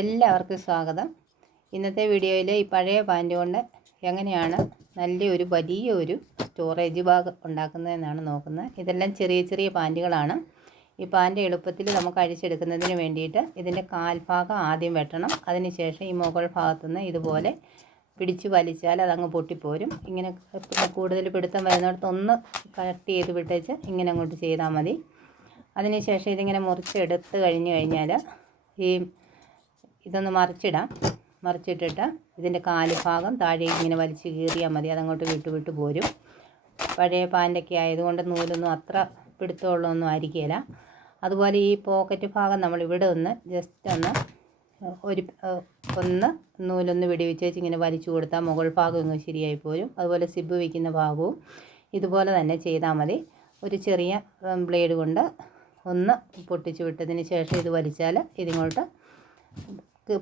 എല്ലാവർക്കും സ്വാഗതം. ഇന്നത്തെ വീഡിയോയിൽ ഈ പഴയ പാൻറ് കൊണ്ട് എങ്ങനെയാണ് നല്ലൊരു വലിയൊരു സ്റ്റോറേജ് ബാഗ് ഉണ്ടാക്കുന്നതെന്നാണ് നോക്കുന്നത്. ഇതെല്ലാം ചെറിയ ചെറിയ പാൻറ്റുകളാണ്. ഈ പാൻറ് എളുപ്പത്തിൽ നമുക്ക് അഴിച്ചെടുക്കുന്നതിന് വേണ്ടിയിട്ട് ഇതിൻ്റെ കാൽഭാഗം ആദ്യം വെട്ടണം. അതിനുശേഷം ഈ മുകൾ ഭാഗത്തുനിന്ന് ഇതുപോലെ പിടിച്ചു വലിച്ചാൽ അതങ്ങ് പൊട്ടിപ്പോരും. ഇങ്ങനെ കൂടുതൽ പിടുത്തം വരുന്നിടത്ത് ഒന്ന് കട്ട് ചെയ്ത് വിട്ടേച്ച് ഇങ്ങനെ അങ്ങോട്ട് ചെയ്താൽ മതി. അതിനുശേഷം ഇതിങ്ങനെ മുറിച്ചെടുത്ത് കഴിഞ്ഞാൽ ഈ ഇതൊന്ന് മറിച്ചിട്ടിട്ട് ഇതിൻ്റെ കാലുഭാഗം താഴേക്ക് ഇങ്ങനെ വലിച്ച് കീറിയാൽ മതി. അതങ്ങോട്ട് വിട്ട് പോരും. പഴയ പാൻറ്റൊക്കെ ആയതുകൊണ്ട് നൂലൊന്നും അത്ര പിടുത്തമുള്ളതൊന്നും ആയിരിക്കില്ല. അതുപോലെ ഈ പോക്കറ്റ് ഭാഗം നമ്മളിവിടെ ഒന്ന് ജസ്റ്റ് ഒന്ന് നൂലൊന്ന് വെച്ച് ഇങ്ങനെ വലിച്ചു കൊടുത്താൽ മുകൾ ഭാഗം ഇങ്ങ് ശരിയായി പോരും. അതുപോലെ സിബ് വയ്ക്കുന്ന ഭാഗവും ഇതുപോലെ തന്നെ ചെയ്താൽ മതി. ഒരു ചെറിയ ബ്ലേഡ് കൊണ്ട് ഒന്ന് പൊട്ടിച്ച് വിട്ടതിന് ശേഷം ഇത് വലിച്ചാൽ ഇതിങ്ങോട്ട്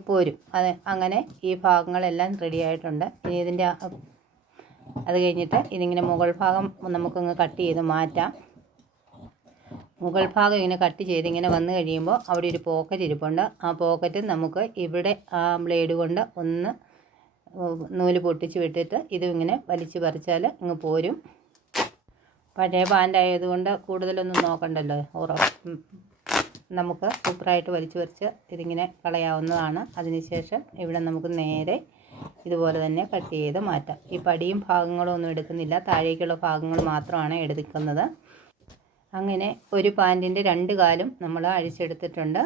പോരും. അങ്ങനെ ഈ ഭാഗങ്ങളെല്ലാം റെഡി ആയിട്ടുണ്ട്. ഇനി ഇതിൻ്റെ അത് കഴിഞ്ഞിട്ട് ഇതിങ്ങനെ മുകൾ ഭാഗം നമുക്കങ്ങ് കട്ട് ചെയ്ത് മാറ്റാം. മുകൾ ഭാഗം ഇങ്ങനെ കട്ട് ചെയ്ത് ഇങ്ങനെ വന്നു കഴിയുമ്പോൾ അവിടെ ഒരു പോക്കറ്റ് ഇരിപ്പുണ്ട്. ആ പോക്കറ്റ് നമുക്ക് ഇവിടെ ആ ബ്ലേഡ് കൊണ്ട് ഒന്ന് നൂല് പൊട്ടിച്ച് വിട്ടിട്ട് ഇതിങ്ങനെ വലിച്ച് പറിച്ചാൽ ഇങ്ങ് പോരും. പഴയ പാൻ്റായതുകൊണ്ട് കൂടുതലൊന്നും നോക്കണ്ടല്ലോ. നമുക്ക് സൂപ്പറായിട്ട് വലിച്ച് ഇതിങ്ങനെ കളയാവുന്നതാണ്. അതിനുശേഷം ഇവിടെ നമുക്ക് നേരെ ഇതുപോലെ തന്നെ കട്ട് ചെയ്ത് മാറ്റാം. ഈ പടിയും ഭാഗങ്ങളും ഒന്നും എടുക്കുന്നില്ല, താഴേക്കുള്ള ഭാഗങ്ങൾ മാത്രമാണ് എടുക്കുന്നത്. അങ്ങനെ ഒരു പാൻറ്റിൻ്റെ രണ്ട് കാലും നമ്മൾ അഴിച്ചെടുത്തിട്ടുണ്ട്.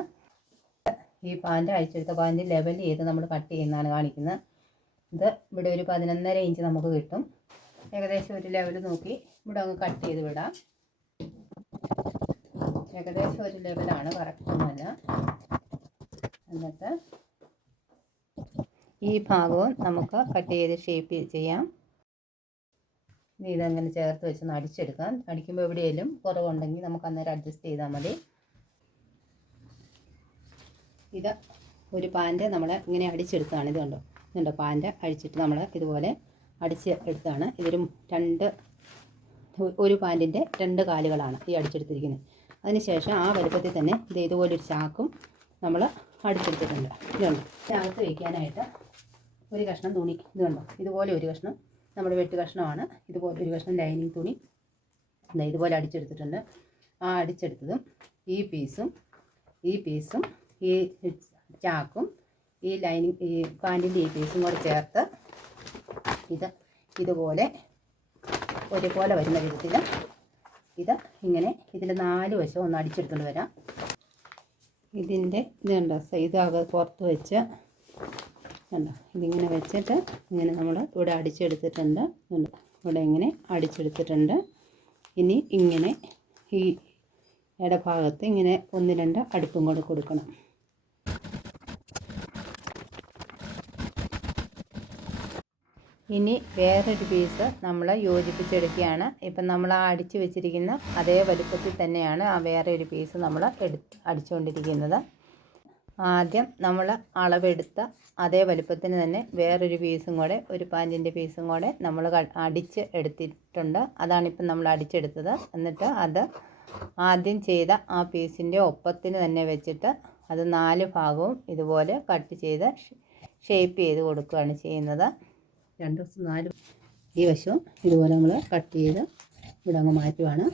ഈ പാൻറ്റ് അഴിച്ചെടുത്ത പാൻറ്റ് ലെവൽ ചെയ്ത് നമ്മൾ കട്ട് ചെയ്യുന്നതാണ് കാണിക്കുന്നത്. ഇത് ഇവിടെ ഒരു 11.5 ഇഞ്ച് നമുക്ക് കിട്ടും. ഏകദേശം ഒരു ലെവൽ നോക്കി ഇവിടെ അങ്ങ് കട്ട് ചെയ്ത് വിടാം. ഏകദേശം ഒരു ലെവലാണ്, കറക്റ്റൊന്നുമല്ല. എന്നിട്ട് ഈ ഭാഗവും നമുക്ക് കട്ട് ചെയ്ത് ഷേപ്പ് ചെയ്യാം. ഇതങ്ങനെ ചേർത്ത് വെച്ചൊന്ന് അടിച്ചെടുക്കാം. അടിക്കുമ്പോൾ എവിടെയെങ്കിലും കുറവുണ്ടെങ്കിൽ നമുക്ക് അന്നേരം അഡ്ജസ്റ്റ് ചെയ്താൽ മതി. ഇത് ഒരു പാൻറ്റ് നമ്മൾ ഇങ്ങനെ അടിച്ചെടുത്തതാണ്. ഇതുണ്ടോ പാൻറ്റ് അഴിച്ചിട്ട് നമ്മൾ ഇതുപോലെ അടിച്ച് എടുത്താണ്. ഒരു പാൻറ്റിൻ്റെ രണ്ട് കാലുകളാണ് ഈ അടിച്ചെടുത്തിരിക്കുന്നത്. അതിനുശേഷം ആ വലുപ്പത്തിൽ തന്നെ ഇതുപോലൊരു ചാക്കും നമ്മൾ അടിച്ചെടുത്തിട്ടുണ്ട്. ഇതുണ്ട് ചാകത്ത് വയ്ക്കാനായിട്ട് ഒരു കഷ്ണം തുണി. ഇതുപോലെ ഒരു കഷ്ണം നമ്മുടെ വെട്ട് കഷ്ണമാണ്. ഇതുപോലെ ഒരു കഷ്ണം ലൈനിങ് തുണി ഇതുപോലെ അടിച്ചെടുത്തിട്ടുണ്ട്. ആ അടിച്ചെടുത്തതും ഈ പീസും ഈ ചാക്കും ഈ പാൻറ്റിൻ്റെ ഈ പീസും കൂടെ ചേർത്ത് ഇതുപോലെ ഒരുപോലെ വരുന്ന വിധത്തിൽ ഇങ്ങനെ ഇതിൻ്റെ 4 വശം ഒന്ന് അടിച്ചെടുത്തുകൊണ്ട് വരാം. ഇതിൻ്റെ ഇതുണ്ടോ ഇതാകെ പുറത്ത് വെച്ച് ഇതിങ്ങനെ വെച്ചിട്ട് ഇങ്ങനെ നമ്മൾ ഇവിടെ അടിച്ചെടുത്തിട്ടുണ്ട്. ഇവിടെ ഇങ്ങനെ അടിച്ചെടുത്തിട്ടുണ്ട്. ഇനി ഇങ്ങനെ ഈ ഇടഭാഗത്ത് ഇങ്ങനെ 1-2 അടുപ്പും കൂടെ കൊടുക്കണം. ഇനി വേറൊരു പീസ് നമ്മൾ യോജിപ്പിച്ചെടുക്കുകയാണ്. ഇപ്പം നമ്മൾ ആ അടിച്ചു വെച്ചിരിക്കുന്ന അതേ വലുപ്പത്തിൽ തന്നെയാണ് ആ വേറെ ഒരു പീസ് നമ്മൾ അടിച്ചുകൊണ്ടിരിക്കുന്നത്. ആദ്യം നമ്മൾ അളവെടുത്ത അതേ വലുപ്പത്തിന് തന്നെ വേറൊരു പീസും കൂടെ, ഒരു പാൻറ്റിൻ്റെ പീസും കൂടെ നമ്മൾ അടിച്ച് എടുത്തിട്ടുണ്ട്. അതാണിപ്പം നമ്മൾ അടിച്ചെടുത്തത്. എന്നിട്ട് അത് ആദ്യം ചെയ്ത ആ പീസിൻ്റെ ഒപ്പത്തിന് തന്നെ വെച്ചിട്ട് അത് 4 ഭാഗവും ഇതുപോലെ കട്ട് ചെയ്ത് ഷേപ്പ് ചെയ്ത് കൊടുക്കുകയാണ് ചെയ്യുന്നത്. 4 ഈ വശവും ഇതുപോലെ നമ്മൾ കട്ട് ചെയ്ത് ഇവിടെ അങ്ങ് മാറ്റുവാണ്.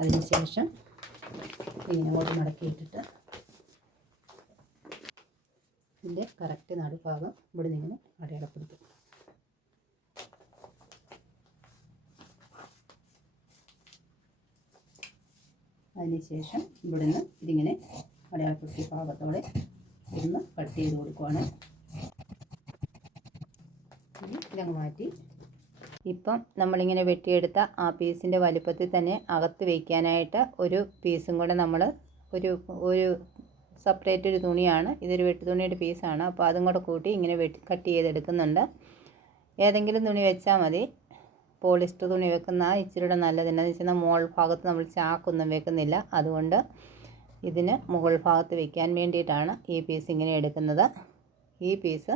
അതിനുശേഷം ഇങ്ങനെ അങ്ങോട്ട് മടക്കിയിട്ടിട്ട് ഇതിൻ്റെ കറക്റ്റ് നടുഭാഗം ഇവിടെ നിന്ന് അടയാളപ്പെടുത്തും. അതിനുശേഷം ഇവിടുന്ന് ഇതിങ്ങനെ അടയാളപ്പെടുത്തിയ ഭാഗത്തോടെ ഒന്ന് കട്ട് ചെയ്ത് കൊടുക്കുവാണ്. ഇതങ്ങ് മാറ്റി ഇപ്പം നമ്മളിങ്ങനെ വെട്ടിയെടുത്ത ആ പീസിൻ്റെ വലുപ്പത്തിൽ തന്നെ അകത്ത് വയ്ക്കാനായിട്ട് ഒരു പീസും കൂടെ നമ്മൾ ഒരു സെപ്പറേറ്റ് ഒരു തുണിയാണ്. ഇതൊരു വെട്ട് തുണിയുടെ പീസാണ്. അപ്പോൾ അതും കൂടെ കൂട്ടി ഇങ്ങനെ കട്ട് ചെയ്തെടുക്കുന്നുണ്ട്. ഏതെങ്കിലും തുണി വെച്ചാൽ മതി. പോളിസ്റ്റർ തുണി വെക്കുന്ന ഇച്ചിരിയുടെ നല്ലത് എന്താണെന്ന് വെച്ചാൽ മുകൾ ഭാഗത്ത് നമ്മൾ ചാക്കൊന്നും വെക്കുന്നില്ല. അതുകൊണ്ട് ഇതിന് മുകൾ ഭാഗത്ത് വയ്ക്കാൻ വേണ്ടിയിട്ടാണ് ഈ പീസ് ഇങ്ങനെ എടുക്കുന്നത്. ഈ പീസ്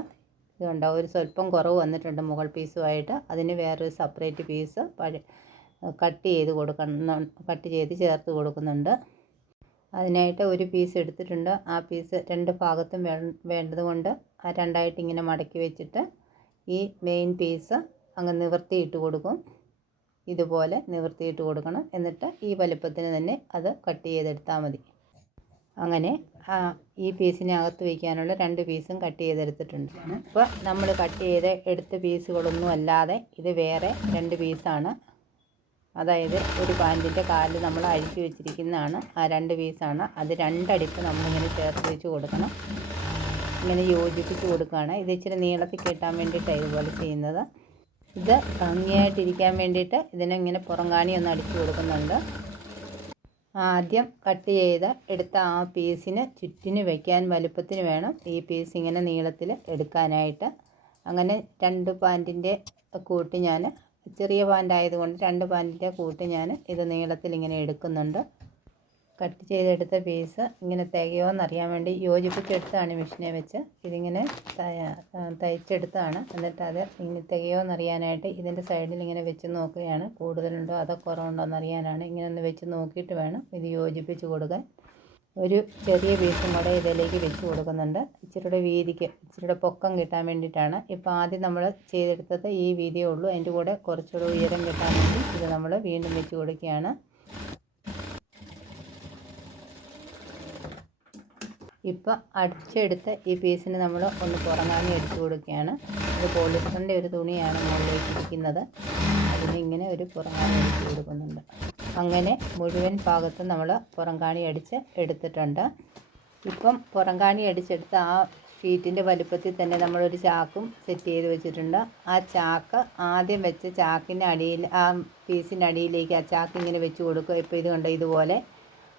ഇതുണ്ടോ ഒരു സ്വല്പം കുറവ് വന്നിട്ടുണ്ട് മുകൾ പീസുമായിട്ട്. അതിന് വേറൊരു സെപ്പറേറ്റ് പീസ് കട്ട് ചെയ്ത് ചേർത്ത് കൊടുക്കുന്നുണ്ട്. അതിനായിട്ട് ഒരു പീസ് എടുത്തിട്ടുണ്ട്. ആ പീസ് രണ്ട് ഭാഗത്തും വേണ്ടതുകൊണ്ട് ആ രണ്ടായിട്ട് ഇങ്ങനെ മടക്കി വെച്ചിട്ട് ഈ മെയിൻ പീസ് അങ്ങ് നിവർത്തിയിട്ട് കൊടുക്കും. ഇതുപോലെ നിവർത്തിയിട്ട് കൊടുക്കണം. എന്നിട്ട് ഈ വലുപ്പത്തിന് തന്നെ അത് കട്ട് ചെയ്തെടുത്താൽ മതി. അങ്ങനെ ഈ പീസിനകത്ത് വയ്ക്കാനുള്ള 2 പീസും കട്ട് ചെയ്തെടുത്തിട്ടുണ്ട്. ഇപ്പോൾ നമ്മൾ കട്ട് ചെയ്ത് എടുത്ത പീസുകളൊന്നും അല്ലാതെ ഇത് വേറെ 2 പീസാണ്. അതായത് ഒരു പാൻറ്റിൻ്റെ കാല് നമ്മൾ അഴിച്ചു വെച്ചിരിക്കുന്നതാണ്. ആ 2 പീസാണ്. അത് 2 അടിപ്പ് നമ്മളിങ്ങനെ ചേർത്ത് വെച്ച് കൊടുക്കണം. ഇങ്ങനെ യോജിപ്പിച്ച് കൊടുക്കുകയാണ്. ഇത് ഇച്ചിരി നീളത്തിൽ കെട്ടാൻ വേണ്ടിയിട്ടാണ് ഇതുപോലെ ചെയ്യുന്നത്. ഇത് ഭംഗിയായിട്ടിരിക്കാൻ വേണ്ടിയിട്ട് ഇതിനിങ്ങനെ പുറംകാണി ഒന്ന് അടിച്ചു കൊടുക്കുന്നുണ്ട്. ആദ്യം കട്ട് ചെയ്ത് എടുത്ത ആ പീസിന് ചുറ്റിന് വയ്ക്കാൻ വലുപ്പത്തിന് വേണം ഈ പീസ് ഇങ്ങനെ നീളത്തിൽ എടുക്കാനായിട്ട്. അങ്ങനെ 2 പാൻറ്റിൻ്റെ കൂട്ട് ഞാൻ ചെറിയ പാൻറ്റായതുകൊണ്ട് 2 പാൻറ്റിൻ്റെ കൂട്ട് ഞാൻ ഇത് നീളത്തിൽ ഇങ്ങനെ എടുക്കുന്നുണ്ട്. കട്ട് ചെയ്തെടുത്ത പീസ് ഇങ്ങനെ തികയോന്നറിയാൻ വേണ്ടി യോജിപ്പിച്ചെടുത്താണ് മെഷീനെ വെച്ച്. ഇതിങ്ങനെ തയ്ച്ചെടുത്താണ്. എന്നിട്ട് അത് ഇങ്ങനെ തികയോന്നറിയാനായിട്ട് ഇതിൻ്റെ സൈഡിൽ ഇങ്ങനെ വെച്ച് നോക്കുകയാണ്. കൂടുതലുണ്ടോ അതോ കുറവുണ്ടോ എന്നറിയാനാണ്. ഇങ്ങനെ ഒന്ന് വെച്ച് നോക്കിയിട്ട് വേണം ഇത് യോജിപ്പിച്ച് കൊടുക്കാൻ. ഒരു ചെറിയ പീസും കൂടെ ഇതിലേക്ക് വെച്ച് കൊടുക്കുന്നുണ്ട്. ഇച്ചിരിയുടെ വീതിക്ക് ഇച്ചിരിയുടെ പൊക്കം കിട്ടാൻ വേണ്ടിയിട്ടാണ്. ഇപ്പോൾ ആദ്യം നമ്മൾ ചെയ്തെടുത്തത് ഈ വീതിയേ ഉള്ളൂ. അതിൻ്റെ കൂടെ കുറച്ചുകൂടെ ഉയരം കിട്ടാൻ വേണ്ടി ഇത് നമ്മൾ വീണ്ടും വെച്ച് കൊടുക്കുകയാണ്. ഇപ്പോൾ അടിച്ചെടുത്ത ഈ പീസിന് നമ്മൾ ഒന്ന് പുറംകാണി അടിച്ചു കൊടുക്കുകയാണ്. ഇത് പോളിസ്റ്ററിൻ്റെ ഒരു തുണിയാണ് മുകളിലേക്ക് ഇരിക്കുന്നത്. അതിന് ഇങ്ങനെ ഒരു പുറംകാണി അടിച്ചു കൊടുക്കുന്നുണ്ട്. അങ്ങനെ മുഴുവൻ ഭാഗത്തും നമ്മൾ പുറംകാണി അടിച്ച് എടുത്തിട്ടുണ്ട്. ഇപ്പം പുറംകാണി അടിച്ചെടുത്ത ആ ഷീറ്റിൻ്റെ വലുപ്പത്തിൽ തന്നെ നമ്മളൊരു ചാക്കും സെറ്റ് ചെയ്ത് വെച്ചിട്ടുണ്ട്. ആ ചാക്ക് ആദ്യം വെച്ച് ചാക്കിൻ്റെ അടിയിൽ ആ പീസിൻ്റെ അടിയിലേക്ക് ആ ചാക്ക് ഇങ്ങനെ വെച്ച് കൊടുക്കുക. ഇപ്പോൾ ഇത് കണ്ടോ, ഇതുപോലെ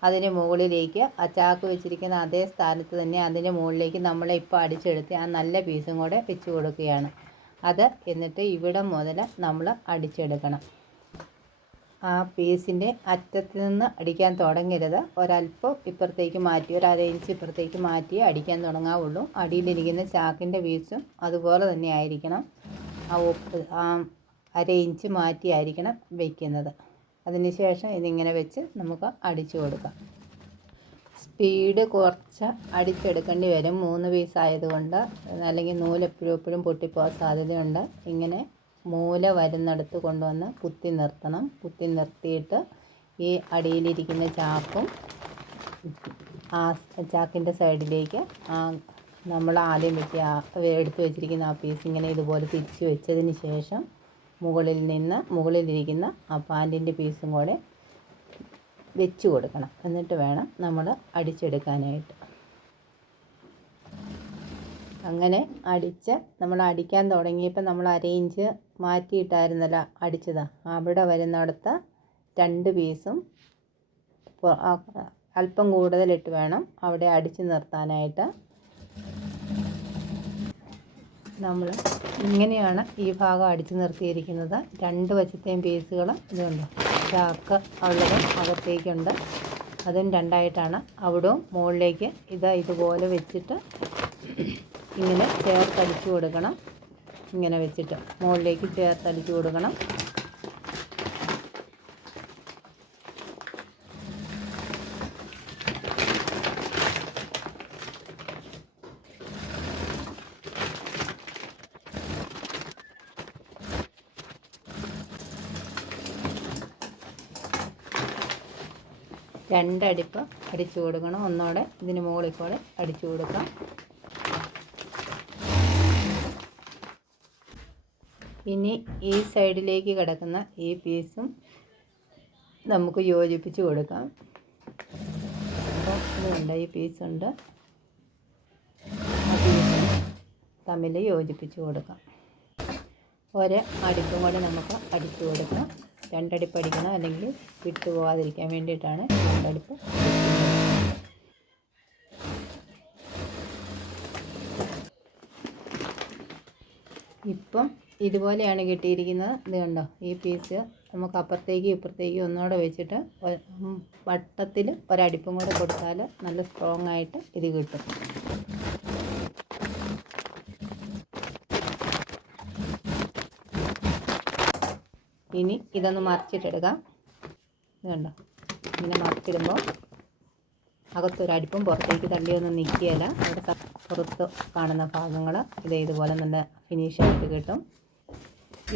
അതിന് മുകളിലേക്ക് ആ ചാക്ക് വെച്ചിരിക്കുന്ന അതേ സ്ഥാനത്ത് തന്നെ അതിന് മുകളിലേക്ക് നമ്മൾ ഇപ്പോൾ അടിച്ചെടുത്ത് ആ നല്ല പീസും കൂടെ വെച്ച് കൊടുക്കുകയാണ്. അത് എന്നിട്ട് ഇവിടെ മുതൽ നമ്മൾ അടിച്ചെടുക്കണം. ആ പീസിൻ്റെ അറ്റത്ത് നിന്ന് അടിക്കാൻ തുടങ്ങരുത്. ഒരല്പം ഇപ്പുറത്തേക്ക് മാറ്റി, ഒരു 1/2 ഇഞ്ച് ഇപ്പുറത്തേക്ക് മാറ്റി അടിക്കാൻ തുടങ്ങാവുള്ളൂ. അടിയിലിരിക്കുന്ന ചാക്കിൻ്റെ പീസും അതുപോലെ തന്നെ ആയിരിക്കണം. ആ 1/2 ഇഞ്ച് മാറ്റി ആയിരിക്കണം വയ്ക്കുന്നത്. അതിനുശേഷം ഇതിങ്ങനെ വെച്ച് നമുക്ക് അടിച്ചു കൊടുക്കാം. സ്പീഡ് കുറച്ച് അടിച്ചെടുക്കേണ്ടി വരും 3 പീസ് ആയതുകൊണ്ട്. അല്ലെങ്കിൽ നൂല് എപ്പോഴും പൊട്ടിപ്പോകാൻ സാധ്യതയുണ്ട്. ഇങ്ങനെ മൂല വരുന്നിടത്ത് കൊണ്ടുവന്ന് കുത്തി നിർത്തണം. കുത്തി നിർത്തിയിട്ട് ഈ അടിയിലിരിക്കുന്ന ചാക്കും ആ ചാക്കിൻ്റെ സൈഡിലേക്ക് നമ്മൾ ആദ്യം വെച്ച് എടുത്ത് വെച്ചിരിക്കുന്ന ആ പീസ് ഇങ്ങനെ ഇതുപോലെ തിരിച്ച് വെച്ചതിന് ശേഷം മുകളിലിരിക്കുന്ന ആ പാൻറ്റിൻ്റെ പീസും കൂടെ വെച്ച് കൊടുക്കണം. എന്നിട്ട് വേണം നമ്മൾ അടിച്ചെടുക്കാനായിട്ട്. അങ്ങനെ അടിച്ച് നമ്മൾ അടിക്കാൻ തുടങ്ങിയപ്പോൾ നമ്മൾ 1/2 ഇഞ്ച് മാറ്റിയിട്ടായിരുന്നല്ലോ അടിച്ചത്. അവിടെ വരുന്നിടത്ത് 2 പീസും അല്പം കൂടുതലിട്ട് വേണം അവിടെ അടിച്ച് നിർത്താനായിട്ട്. നമ്മൾ ഇങ്ങനെയാണ് ഈ ഭാഗം അടിച്ചു നിർത്തിയിരിക്കുന്നത്. 2 വശത്തെയും പീസുകൾ ഇതുണ്ട്. ചാക്ക് ഉള്ളത് അകത്തേക്കുണ്ട്. അതും 2ആയിട്ടാണ്. അവിടവും മുകളിലേക്ക് ഇതുപോലെ വെച്ചിട്ട് ഇങ്ങനെ ചേർത്തടിച്ചു കൊടുക്കണം. ഇങ്ങനെ വെച്ചിട്ട് മുകളിലേക്ക് ചേർത്തടിച്ചു കൊടുക്കണം. രണ്ടടിപ്പ് അടിച്ചു കൊടുക്കണം. ഒന്നോടെ ഇതിന് മുകളിൽ കൂടെ അടിച്ചു കൊടുക്കാം. ഇനി ഈ സൈഡിലേക്ക് കിടക്കുന്ന ഈ പീസും നമുക്ക് യോജിപ്പിച്ച് കൊടുക്കാം. അപ്പോൾ ഇതുണ്ട്, ഈ പീസുണ്ട്. ആ പീസും തമ്മിൽ യോജിപ്പിച്ച് കൊടുക്കാം. ഒരു അടിപ്പും കൂടെ നമുക്ക് അടിച്ചു കൊടുക്കാം. 2 അടിപ്പ് അടിക്കണം, അല്ലെങ്കിൽ വിട്ടു പോകാതിരിക്കാൻ വേണ്ടിയിട്ടാണ് 2 അടിപ്പ്. ഇപ്പം ഇതുപോലെയാണ് കിട്ടിയിരിക്കുന്നത്. ഇത് കണ്ടോ, ഈ പീസ് നമുക്ക് അപ്പുറത്തേക്കും ഇപ്പുറത്തേക്കും ഒന്നുകൂടെ വെച്ചിട്ട് വട്ടത്തിൽ ഒരടിപ്പും കൂടെ കൊടുത്താൽ നല്ല സ്ട്രോങ് ആയിട്ട് ഇത് കിട്ടും. ഇനി ഇതൊന്ന് മറിച്ചിട്ടെടുക്കാം. ഇത് കണ്ടോ, ഇങ്ങനെ മറിച്ചിടുമ്പോൾ അകത്തൊരടുപ്പും പുറത്തേക്ക് തള്ളിയൊന്നും നിൽക്കുകയില്ല. അവിടെ പുറത്ത് കാണുന്ന ഭാഗങ്ങൾ ഇതുപോലെ നല്ല ഫിനിഷായിട്ട് കിട്ടും.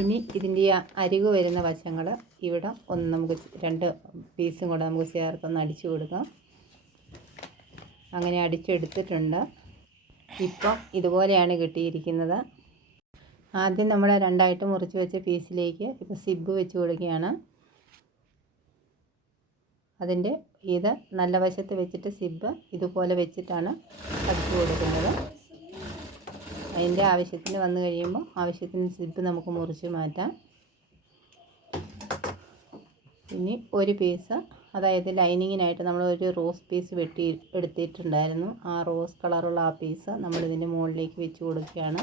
ഇനി ഇതിൻ്റെ അരികു വരുന്ന വശങ്ങൾ ഇവിടെ ഒന്ന് നമുക്ക് 2 പീസും കൂടെ നമുക്ക് ചേർത്തൊന്ന് അടിച്ചു കൊടുക്കാം. അങ്ങനെ അടിച്ചെടുത്തിട്ടുണ്ട്. ഇപ്പം ഇതുപോലെയാണ് കിട്ടിയിരിക്കുന്നത്. ആദ്യം നമ്മൾ 2ആയിട്ട് മുറിച്ച് വെച്ച പീസിലേക്ക് ഇപ്പോൾ സിബ് വെച്ച് കൊടുക്കുകയാണ്. അതിൻ്റെ ഇത് നല്ല വശത്ത് വെച്ചിട്ട് സിബ് ഇതുപോലെ വെച്ചിട്ടാണ് അടിച്ചു കൊടുക്കുന്നത്. അതിൻ്റെ ആവശ്യത്തിന് വന്നു കഴിയുമ്പോൾ ആവശ്യത്തിന് സിബ് നമുക്ക് മുറിച്ച് മാറ്റാം. ഇനി ഒരു പീസ്, അതായത് ലൈനിങ്ങിനായിട്ട് നമ്മൾ ഒരു റോസ് പീസ് വെട്ടി എടുത്തിട്ടുണ്ടായിരുന്നു. ആ റോസ് കളറുള്ള ആ പീസ് നമ്മളിതിൻ്റെ മുകളിലേക്ക് വെച്ച് കൊടുക്കുകയാണ്.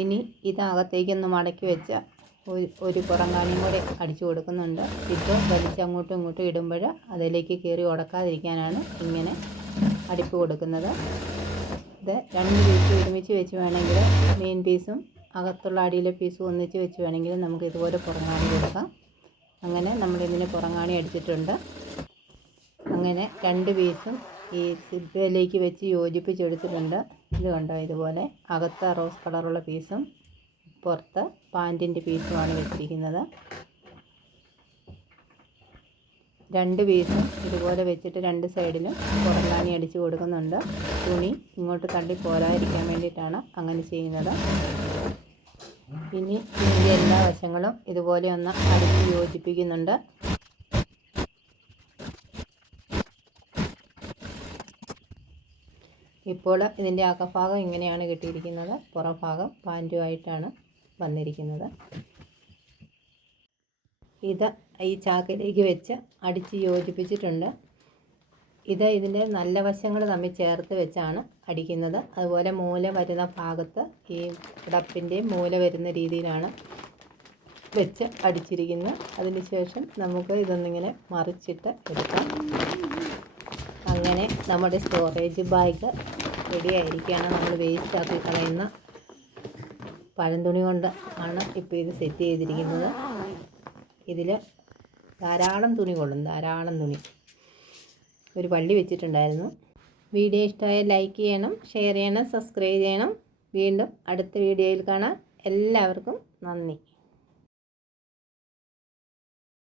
ഇനി ഇതകത്തേക്കൊന്ന് മടക്കി വെച്ച ഒരു പുറംകാണിയും കൂടെ അടിച്ചു കൊടുക്കുന്നുണ്ട്. ഇപ്പോൾ വലിച്ച് അങ്ങോട്ടും ഇങ്ങോട്ടും ഇടുമ്പോൾ അതിലേക്ക് കയറി ഉടക്കാതിരിക്കാനാണ് ഇങ്ങനെ അടിപ്പ് കൊടുക്കുന്നത്. ഇത് 2 പീസ് ഒരുമിച്ച് വെച്ച് വേണമെങ്കിൽ മെയിൻ പീസും അകത്തുള്ള അടിയിലെ പീസും ഒന്നിച്ച് വെച്ച് വേണമെങ്കിൽ നമുക്ക് ഇതുപോലെ പുറംകാണി കൊടുക്കാം. അങ്ങനെ നമ്മളിതിന് പുറംകാണി അടിച്ചിട്ടുണ്ട്. അങ്ങനെ 2 പീസും ഈ സിബിലേക്ക് വെച്ച് യോജിപ്പിച്ചെടുത്തിട്ടുണ്ട്. ഇത് കണ്ടോ, ഇതുപോലെ അകത്ത് റോസ് കളറുള്ള പീസും പുറത്ത് പാൻറ്റിൻ്റെ പീസുമാണ് വെച്ചിരിക്കുന്നത്. 2 പീസും ഇതുപോലെ വെച്ചിട്ട് 2 സൈഡിലും പുറംകാണി അടിച്ച് കൊടുക്കുന്നുണ്ട്. തുണി ഇങ്ങോട്ട് തള്ളി പോരാതിരിക്കാൻ വേണ്ടിയിട്ടാണ് അങ്ങനെ ചെയ്യുന്നത്. ഇനി ഇതിൻ്റെ എല്ലാ വശങ്ങളും ഇതുപോലെ ഒന്ന് അടിച്ച് യോജിപ്പിക്കുന്നുണ്ട്. ഇപ്പോൾ ഇതിൻ്റെ അകഭാഗം ഇങ്ങനെയാണ് കിട്ടിയിരിക്കുന്നത്. പുറം ഭാഗം പാൻറ്റുമായിട്ടാണ് വന്നിരിക്കുന്നത്. ഇത് ഈ ചാക്കിലേക്ക് വെച്ച് അടിച്ച് യോജിപ്പിച്ചിട്ടുണ്ട്. ഇതിൻ്റെ നല്ല വശങ്ങൾ തമ്മിൽ ചേർത്ത് വെച്ചാണ് അടിക്കുന്നത്. അതുപോലെ മൂല വരുന്ന ഭാഗത്ത് ഈ ടപ്പിൻ്റെ മൂല വരുന്ന രീതിയിലാണ് വെച്ച് അടിച്ചിരിക്കുന്നത്. അതിന് ശേഷം നമുക്ക് ഇതൊന്നിങ്ങനെ മറിച്ചിട്ട് എടുക്കാം. അങ്ങനെ നമ്മുടെ സ്റ്റോറേജ് ബാഗ് റെഡി ആയിരിക്കുകയാണ്. നമ്മൾ വേസ്റ്റ് ആക്കി കളയുന്ന പഴംതുണി കൊണ്ട് ആണ് ഇപ്പോൾ ഇത് സെറ്റ് ചെയ്തിരിക്കുന്നത്. ഇതിൽ ധാരാളം തുണി കൊള്ളും, ധാരാളം തുണി. ഒരു വള്ളി വെച്ചിട്ടുണ്ടായിരുന്നു. വീഡിയോ ഇഷ്ടമായാൽ ലൈക്ക് ചെയ്യണം, ഷെയർ ചെയ്യണം, സബ്സ്ക്രൈബ് ചെയ്യണം. വീണ്ടും അടുത്ത വീഡിയോയിൽ കാണാം. എല്ലാവർക്കും നന്ദി.